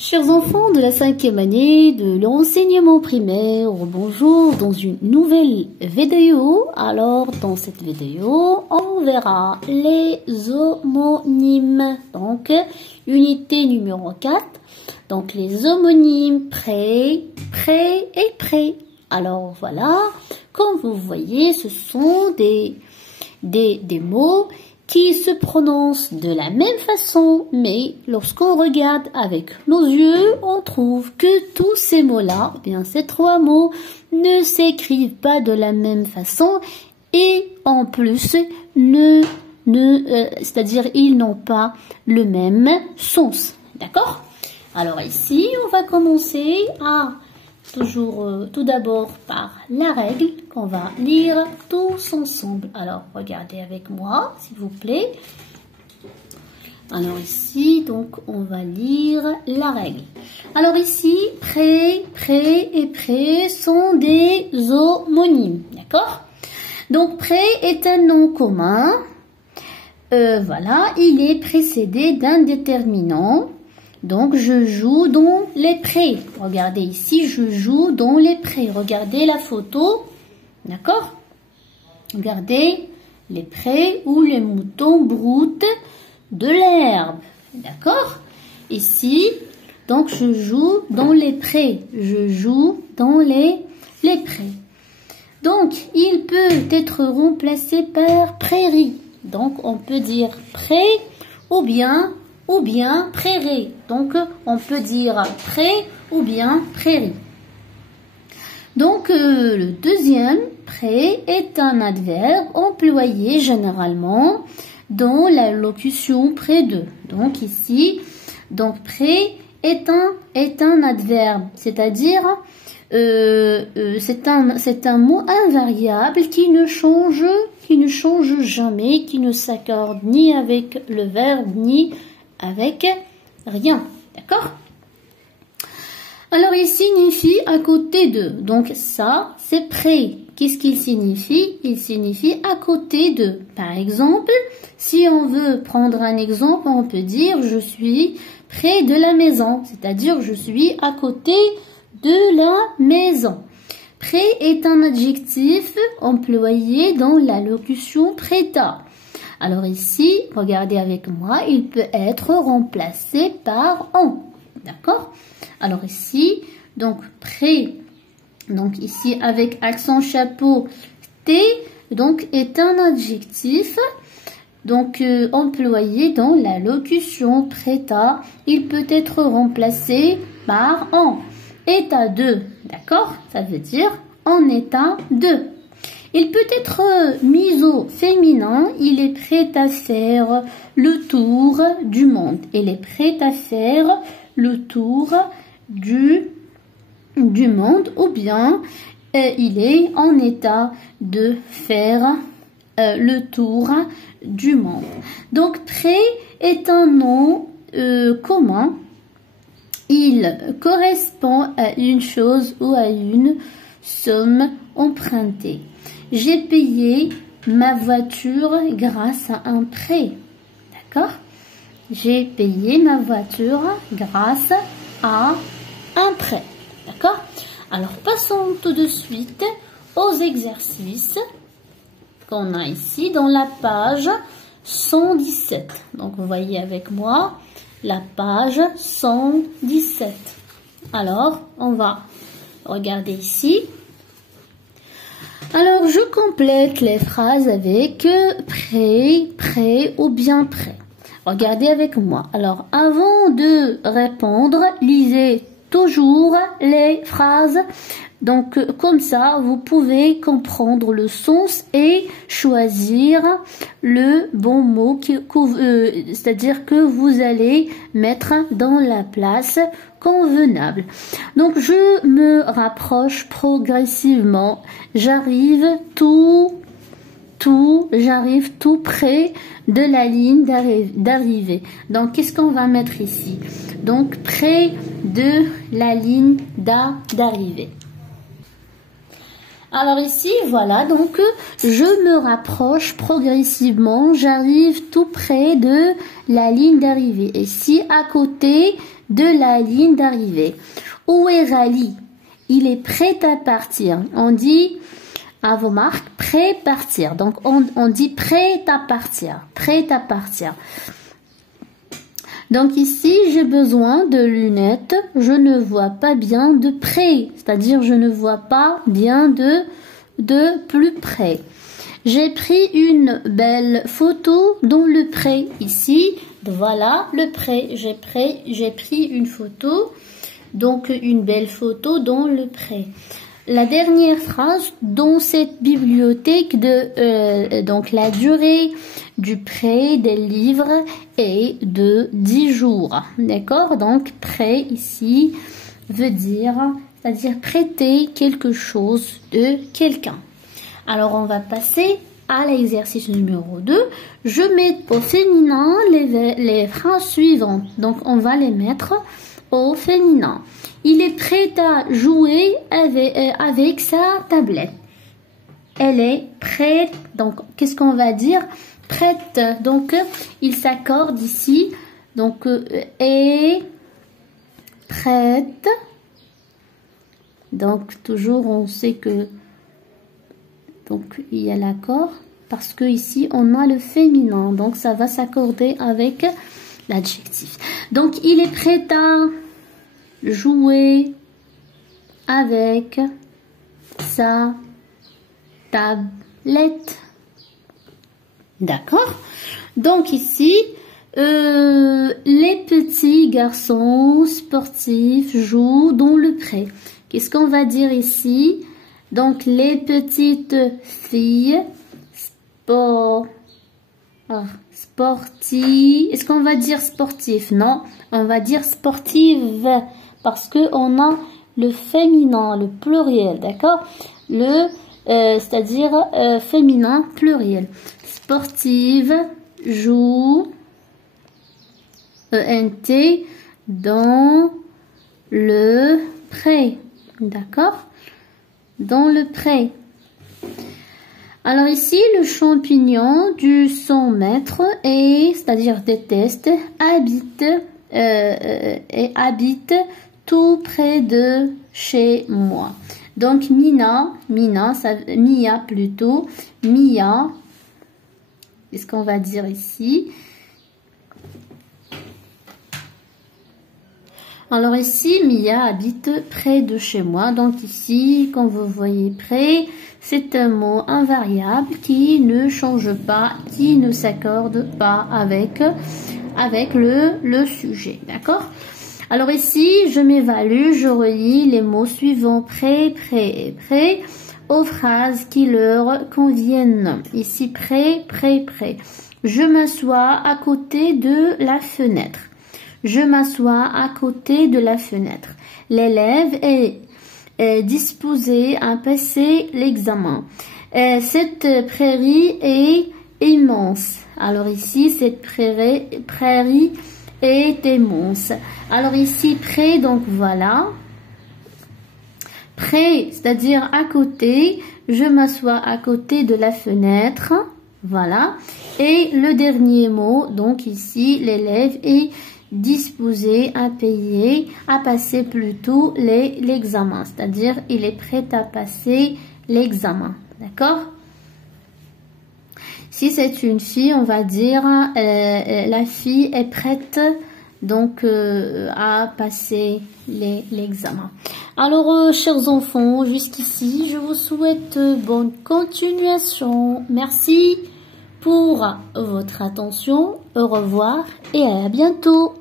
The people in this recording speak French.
Chers enfants de la 5e année de l'enseignement primaire, bonjour dans une nouvelle vidéo. Alors dans cette vidéo, on verra les homonymes. Donc unité numéro 4. Donc les homonymes près, près et près. Alors voilà, comme vous voyez, ce sont des mots qui se prononcent de la même façon, mais lorsqu'on regarde avec nos yeux, on trouve que tous ces mots-là, bien ces trois mots, ne s'écrivent pas de la même façon et en plus, c'est-à-dire ils n'ont pas le même sens. D'accord? Alors ici, on va commencer tout d'abord par la règle qu'on va lire tous ensemble. Alors, regardez avec moi, s'il vous plaît. Alors ici, donc, on va lire la règle. Alors ici, près, près et près sont des homonymes, d'accord? Donc, près est un nom commun. Voilà, il est précédé d'un déterminant. Donc, je joue dans les prés. Regardez ici, je joue dans les prés. Regardez la photo. D'accord? Regardez les prés où les moutons broutent de l'herbe. D'accord? Ici, donc, je joue dans les prés. Je joue dans les prés. Donc, il peut être remplacé par prairie. Donc, on peut dire pré ou bien prairie. Donc, on peut dire pré ou bien prairie. Donc, le deuxième, près, est un adverbe employé généralement dans la locution près de. Donc, ici, donc près est un adverbe, c'est-à-dire c'est un mot invariable qui ne change jamais, qui ne s'accorde ni avec le verbe ni avec rien, d'accord? Alors, il signifie à côté de. Donc, ça, c'est près. Qu'est-ce qu'il signifie? Il signifie à côté de. Par exemple, si on veut prendre un exemple, on peut dire je suis près de la maison, c'est-à-dire je suis à côté de la maison. Près est un adjectif employé dans la locution près à. Alors ici, regardez avec moi, il peut être remplacé par en. D'accord? Alors ici, donc près, donc ici avec accent chapeau, T, donc est un adjectif, donc employé dans la locution près à. Il peut être remplacé par en. État de, d'accord? Ça veut dire en état de. Il peut être mis au féminin. Il est prêt à faire le tour du monde. Il est prêt à faire le tour du monde. Ou bien, il est en état de faire le tour du monde. Donc, prêt est un nom commun. Il correspond à une chose ou à une somme empruntée. J'ai payé ma voiture grâce à un prêt. D'accord? J'ai payé ma voiture grâce à un prêt. D'accord? Alors, passons tout de suite aux exercices qu'on a ici dans la page 117. Donc, vous voyez avec moi la page 117. Alors, on va regarder ici. Alors, je complète les phrases avec près, près ou bien près. Regardez avec moi. Alors, avant de répondre, lisez toujours les phrases. Donc, comme ça, vous pouvez comprendre le sens et choisir le bon mot, c'est-à-dire que vous allez mettre dans la place convenable. Donc, je me rapproche progressivement. J'arrive tout près de la ligne d'arrivée. Donc, qu'est-ce qu'on va mettre ici? Donc, près de la ligne d'arrivée. Alors ici, voilà, donc je me rapproche progressivement, j'arrive tout près de la ligne d'arrivée. Ici, à côté de la ligne d'arrivée. Où est Rally? Il est prêt à partir. On dit, à vos marques, prêt à partir. Donc on dit prêt à partir, prêt à partir. Donc ici, j'ai besoin de lunettes. Je ne vois pas bien de près. C'est-à-dire, je ne vois pas bien de plus près. J'ai pris une belle photo dans le pré. Ici, voilà le pré. J'ai pris une photo. Donc, une belle photo dans le pré. La dernière phrase, dans cette bibliothèque donc la durée du prêt des livres est de 10 jours. D'accord? Donc, prêt ici veut dire, c'est-à-dire prêter quelque chose de quelqu'un. Alors, on va passer à l'exercice numéro 2. Je mets au féminin les phrases suivantes. Donc, on va les mettre au féminin. Il est prêt à jouer avec sa tablette. Elle est prête. Donc, qu'est-ce qu'on va dire? Prête. Donc, il s'accorde ici. Donc, est prête. Donc, toujours, on sait que donc il y a l'accord parce que ici, on a le féminin. Donc, ça va s'accorder avec l'adjectif. Donc, il est prêt à jouer avec sa tablette. D'accord? Donc ici, les petits garçons sportifs jouent dans le pré. Qu'est-ce qu'on va dire ici? Donc les petites filles sportives. Est-ce qu'on va dire sportif? Non, on va dire sportive parce que on a le féminin, le pluriel, d'accord? C'est-à-dire féminin pluriel. Sportive joue ENT dans le pré, d'accord? Dans le pré. Alors ici, le champignon du 100 mètres et, c'est-à-dire déteste, habite tout près de chez moi. Donc Mia plutôt, Mia, qu'est-ce qu'on va dire ici? Alors ici, Mia habite près de chez moi. Donc ici, quand vous voyez près, c'est un mot invariable qui ne change pas, qui ne s'accorde pas avec le sujet. D'accord? Alors ici, je m'évalue, je relis les mots suivants prêt, prêt et prêt aux phrases qui leur conviennent. Ici, prêt, prêt, prêt. Je m'assois à côté de la fenêtre. Je m'assois à côté de la fenêtre. L'élève est disposé à passer l'examen. Cette prairie est immense. Alors ici, cette prairie est immense. Alors ici, près, donc voilà. Près, c'est-à-dire à côté. Je m'assois à côté de la fenêtre. Voilà. Et le dernier mot, donc ici, l'élève est disposé à passer plutôt l'examen. C'est-à-dire, il est prêt à passer l'examen. D'accord? Si c'est une fille, on va dire la fille est prête donc à passer l'examen. Alors, chers enfants, jusqu'ici, je vous souhaite bonne continuation. Merci pour votre attention. Au revoir et à bientôt.